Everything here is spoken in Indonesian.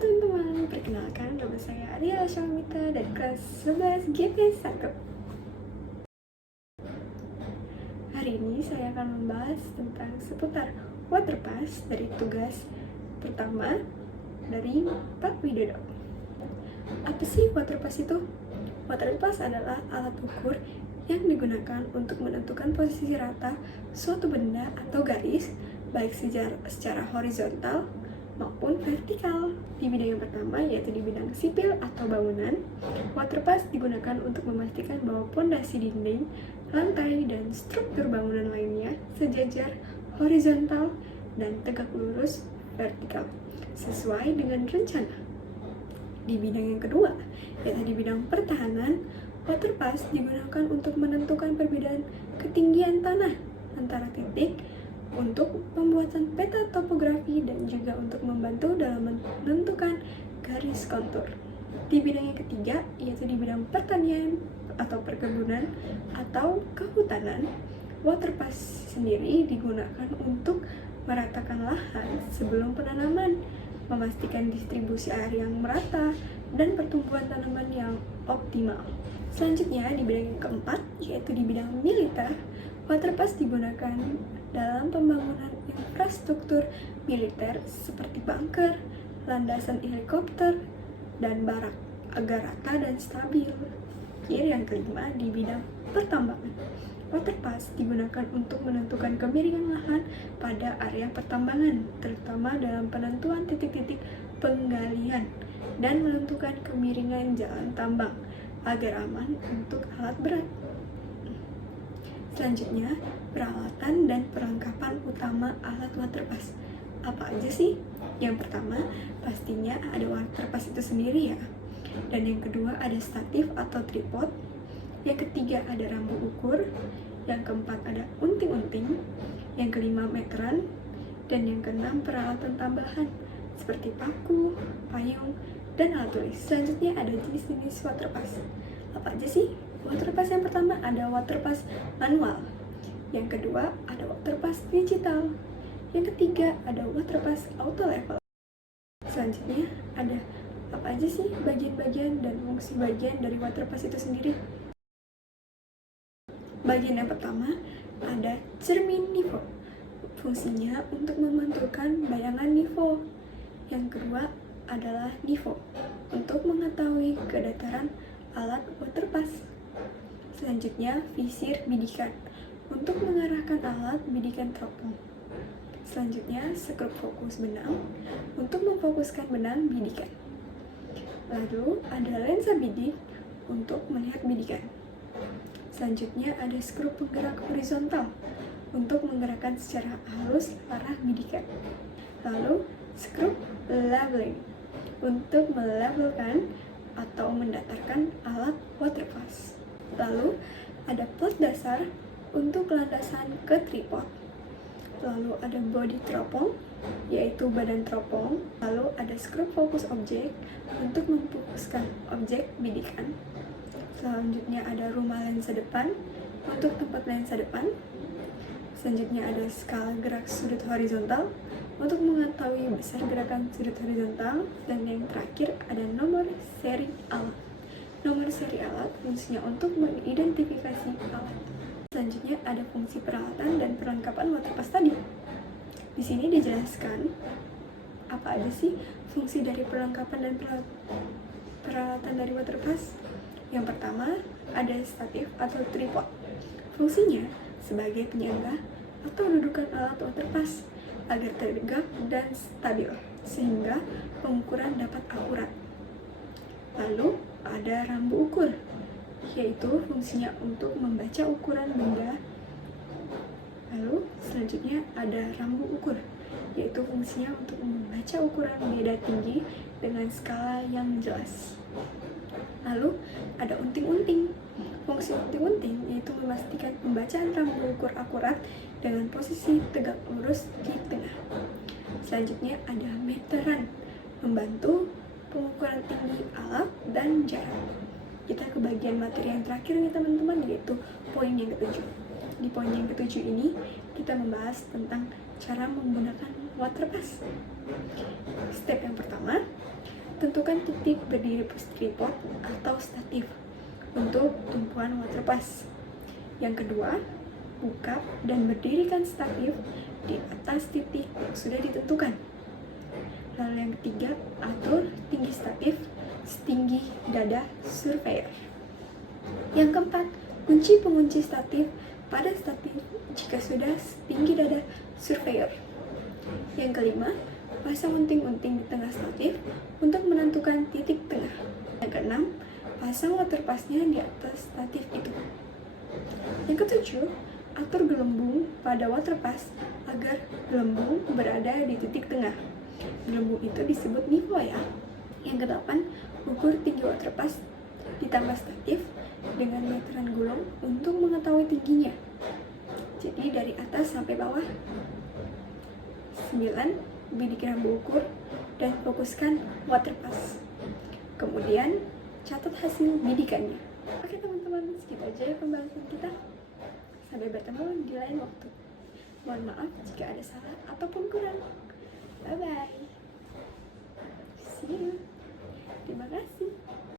teman-teman, perkenalkan nama saya Arya Syamita dari kelas 11 GP 1. Hari ini saya akan membahas tentang seputar waterpass dari tugas pertama dari Pak Widodo. Apa sih waterpass itu? Waterpass adalah alat ukur yang digunakan untuk menentukan posisi rata suatu benda atau garis, baik secara horizontal maupun vertikal. Di bidang yang pertama, yaitu di bidang sipil atau bangunan, waterpass digunakan untuk memastikan bahwa pondasi dinding, lantai, dan struktur bangunan lainnya sejajar horizontal dan tegak lurus vertikal sesuai dengan rencana. Di bidang yang kedua, yaitu di bidang pertahanan, waterpass digunakan untuk menentukan perbedaan ketinggian tanah antara titik untuk pembuatan peta topografi dan juga untuk membantu dalam menentukan garis kontur. Di bidang yang ketiga, yaitu di bidang pertanian atau perkebunan atau kehutanan, waterpass sendiri digunakan untuk meratakan lahan sebelum penanaman, memastikan distribusi air yang merata, dan pertumbuhan tanaman yang optimal. Selanjutnya, di bidang yang keempat, yaitu di bidang militer, waterpass digunakan dalam pembangunan infrastruktur militer seperti bunker, landasan helikopter, dan barak agar rata dan stabil. Yang kelima, di bidang pertambangan, waterpass digunakan untuk menentukan kemiringan lahan pada area pertambangan, terutama dalam penentuan titik-titik penggalian dan menentukan kemiringan jalan tambang agar aman untuk alat berat. Selanjutnya, peralatan dan perlengkapan utama alat waterpass. Apa aja sih? Yang pertama, pastinya ada waterpass itu sendiri ya. Dan yang kedua ada statif atau tripod. Yang ketiga ada rambu ukur. Yang keempat ada unting-unting. Yang kelima meteran. Dan yang keenam peralatan tambahan seperti paku, payung, dan alat tulis. Selanjutnya ada jenis-jenis waterpass. Apa aja sih? Waterpass yang pertama ada waterpass manual. Yang kedua ada waterpass digital. Yang ketiga ada waterpass auto level. Selanjutnya ada apa aja sih bagian-bagian dan fungsi bagian dari waterpass itu sendiri? Bagian yang pertama ada cermin nivoo. Fungsinya untuk memantulkan bayangan nivoo. Yang kedua adalah nivoo untuk mengetahui kedataran alat waterpass. Selanjutnya, visir bidikan untuk mengarahkan alat bidikan teropong. Selanjutnya, skrup fokus benang untuk memfokuskan benang bidikan. Lalu, ada lensa bidik untuk melihat bidikan. Selanjutnya, ada skrup penggerak horizontal untuk menggerakkan secara halus arah bidikan. Lalu, skrup leveling untuk melabelkan atau mendatarkan alat waterpass. Lalu ada plat dasar untuk landasan ke tripod. Lalu ada body teropong, yaitu badan teropong. Lalu ada skrup fokus objek untuk memfokuskan objek bidikan. Selanjutnya ada rumah lensa depan untuk tempat lensa depan. Selanjutnya ada skala gerak sudut horizontal untuk mengetahui besar gerakan sudut horizontal. Dan yang terakhir ada nomor seri alat. Nomor seri alat fungsinya untuk mengidentifikasi alat. Selanjutnya ada fungsi peralatan dan perlengkapan waterpass tadi. Di sini dijelaskan apa aja sih fungsi dari perlengkapan dan peralatan dari waterpass. Yang pertama ada statif atau tripod. Fungsinya sebagai penyangga atau dudukan alat waterpass agar tegak dan stabil sehingga pengukuran dapat akurat. Lalu ada rambu ukur, yaitu fungsinya untuk membaca ukuran benda. Lalu selanjutnya ada rambu ukur, yaitu fungsinya untuk membaca ukuran beda tinggi dengan skala yang jelas. Lalu ada unting-unting. Fungsi unting-unting yaitu memastikan pembacaan rambu ukur akurat dengan posisi tegak lurus di tengah. Selanjutnya ada meteran, membantu pengukuran tinggi alat dan jarak. Kita ke bagian materi yang terakhir nih teman-teman, yaitu poin yang ketujuh. Di poin yang ketujuh ini, kita membahas tentang cara menggunakan water pass. Step yang pertama, tentukan titik berdiri tripod atau statif untuk tumpuan water pass. Yang kedua, buka dan berdirikan statif di atas titik yang sudah ditentukan. Lalu yang ketiga, atur tinggi statif setinggi dada surveyor. Yang keempat, kunci pengunci statif pada statif jika sudah setinggi dada surveyor. Yang kelima, pasang unting-unting di tengah statif untuk menentukan titik tengah. Yang keenam, pasang water pass-nya di atas statif itu. Yang ketujuh, atur gelembung pada water pass agar gelembung berada di titik tengah. Gelembung itu disebut nifo ya. Yang kedelapan, ukur tinggi water pass ditambah statif dengan meteran gulung untuk mengetahui tingginya. Jadi dari atas sampai bawah. 9. Bidik rambu ukur dan fokuskan water pass. Kemudian catat hasil bidikannya. Oke teman-teman, segitu aja ya pembahasan kita. Sampai bertemu di lain waktu. Mohon maaf jika ada salah ataupun kurang. Bye bye. See you. Terima kasih.